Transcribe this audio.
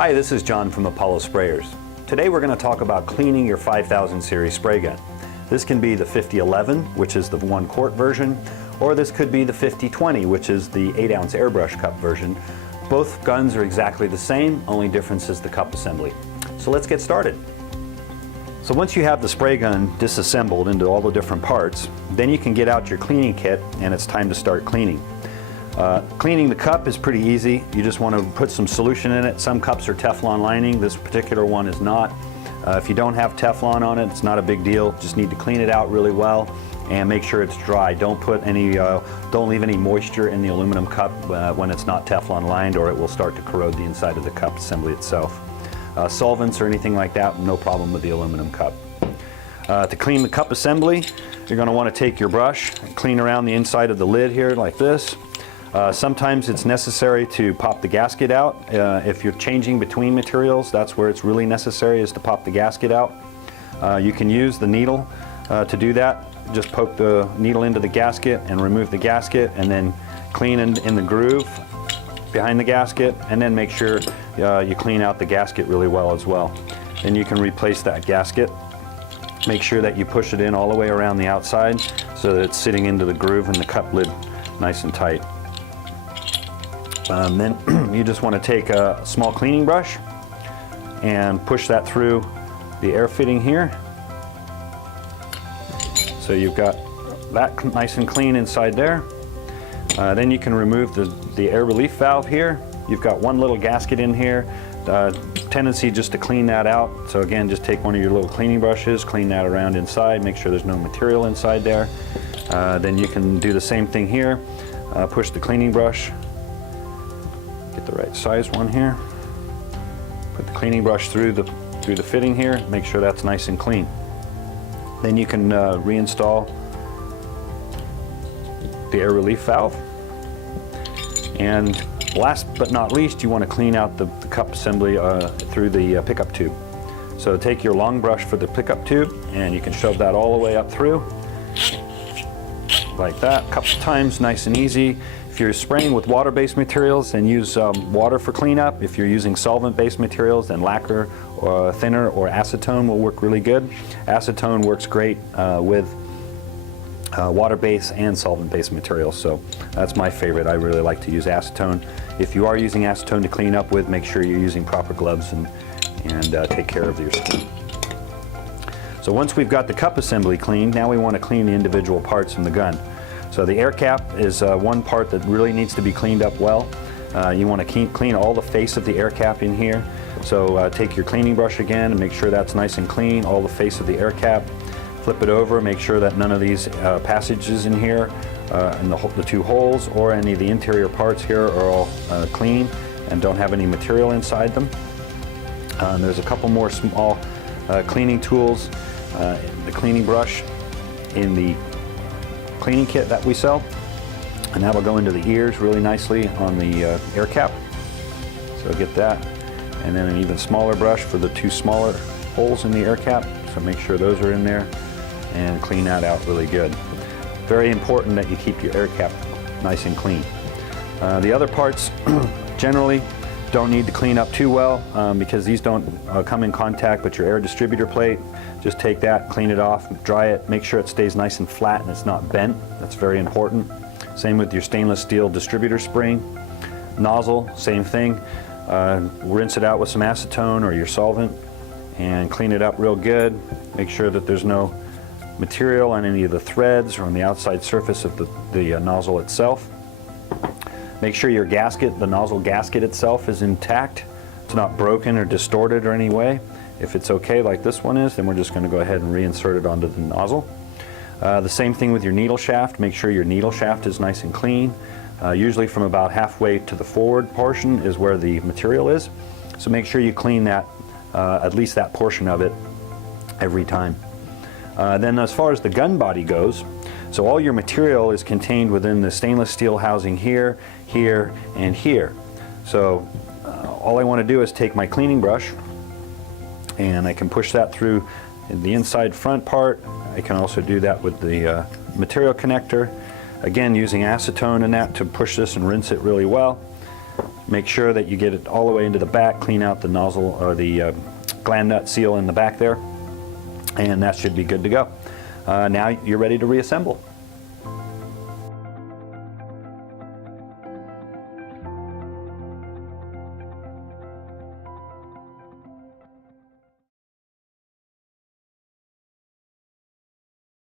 Hi, this is John from Apollo Sprayers. Today we're going to talk about cleaning your 5000 series spray gun. This can be the 5011, which is the 1 quart version, or this could be the 5020, which is the 8-ounce airbrush cup version. Both guns are exactly the same, only difference is the cup assembly. So let's get started. So once you have the spray gun disassembled into all the different parts, then you can get out your cleaning kit and it's time to start cleaning. Cleaning the cup is pretty easy. You just want to put some solution in it. Some cups are Teflon lining, this particular one is not. If you don't have Teflon on it, it's not a big deal. Just need to clean it out really well and make sure it's dry. Don't leave any moisture in the aluminum cup when it's not Teflon lined, or it will start to corrode the inside of the cup assembly itself. Solvents or anything like that, no problem with the aluminum cup. To clean the cup assembly, you're going to want to take your brush and clean around the inside of the lid here like this. Sometimes it's necessary to pop the gasket out. If you're changing between materials, that's where it's really necessary, is to pop the gasket out. You can use the needle to do that. Just poke the needle into the gasket and remove the gasket, and then clean in the groove behind the gasket, and then make sure you clean out the gasket really well as well. Then you can replace that gasket. Make sure that you push it in all the way around the outside so that it's sitting into the groove and the cup lid nice and tight. Then you just want to take a small cleaning brush and push that through the air fitting here. So you've got that nice and clean inside there. Then you can remove the air relief valve here. You've got one little gasket in here. Tendency just to clean that out. So again, just take one of your little cleaning brushes, clean that around inside, make sure there's no material inside there. Then you can do the same thing here. Push the cleaning brush. Get the right size one here. Put the cleaning brush through the fitting here. Make sure that's nice and clean. Then you can reinstall the air relief valve. And last but not least, you want to clean out the cup assembly through the pickup tube. So take your long brush for the pickup tube and you can shove that all the way up through like that, a couple times, nice and easy. If you're spraying with water-based materials, then use water for cleanup. If you're using solvent-based materials, then lacquer or thinner or acetone will work really good. Acetone works great with water-based and solvent-based materials, so that's my favorite. I really like to use acetone. If you are using acetone to clean up with, make sure you're using proper gloves and take care of your skin. So once we've got the cup assembly cleaned, now we want to clean the individual parts in the gun. So the air cap is one part that really needs to be cleaned up well. You want to clean all the face of the air cap in here. So take your cleaning brush again and make sure that's nice and clean, all the face of the air cap. Flip it over, make sure that none of these passages in here, and the two holes or any of the interior parts here are all clean and don't have any material inside them. There's a couple more small cleaning tools, the cleaning brush in the cleaning kit that we sell, and that will go into the ears really nicely on the air cap. So get that, and then an even smaller brush for the two smaller holes in the air cap. So make sure those are in there and clean that out really good. Very important that you keep your air cap nice and clean. The other parts generally don't need to clean up too well because these don't come in contact with your air distributor plate. Just take that, clean it off, dry it, make sure it stays nice and flat and it's not bent. That's very important. Same with your stainless steel distributor spring. Nozzle, same thing. Rinse it out with some acetone or your solvent and clean it up real good. Make sure that there's no material on any of the threads or on the outside surface of the nozzle itself. Make sure your gasket, the nozzle gasket itself, is intact. It's not broken or distorted or any way. If it's okay like this one is, then we're just going to go ahead and reinsert it onto the nozzle. The same thing with your needle shaft. Make sure your needle shaft is nice and clean. Usually from about halfway to the forward portion is where the material is. So make sure you clean that, at least that portion of it, every time. Then as far as the gun body goes, so all your material is contained within the stainless steel housing here, here, and here. So all I want to do is take my cleaning brush and I can push that through the inside front part. I can also do that with the material connector. Again, using acetone in that to push this and rinse it really well. Make sure that you get it all the way into the back, clean out the nozzle or the gland nut seal in the back there, and that should be good to go. Now you're ready to reassemble.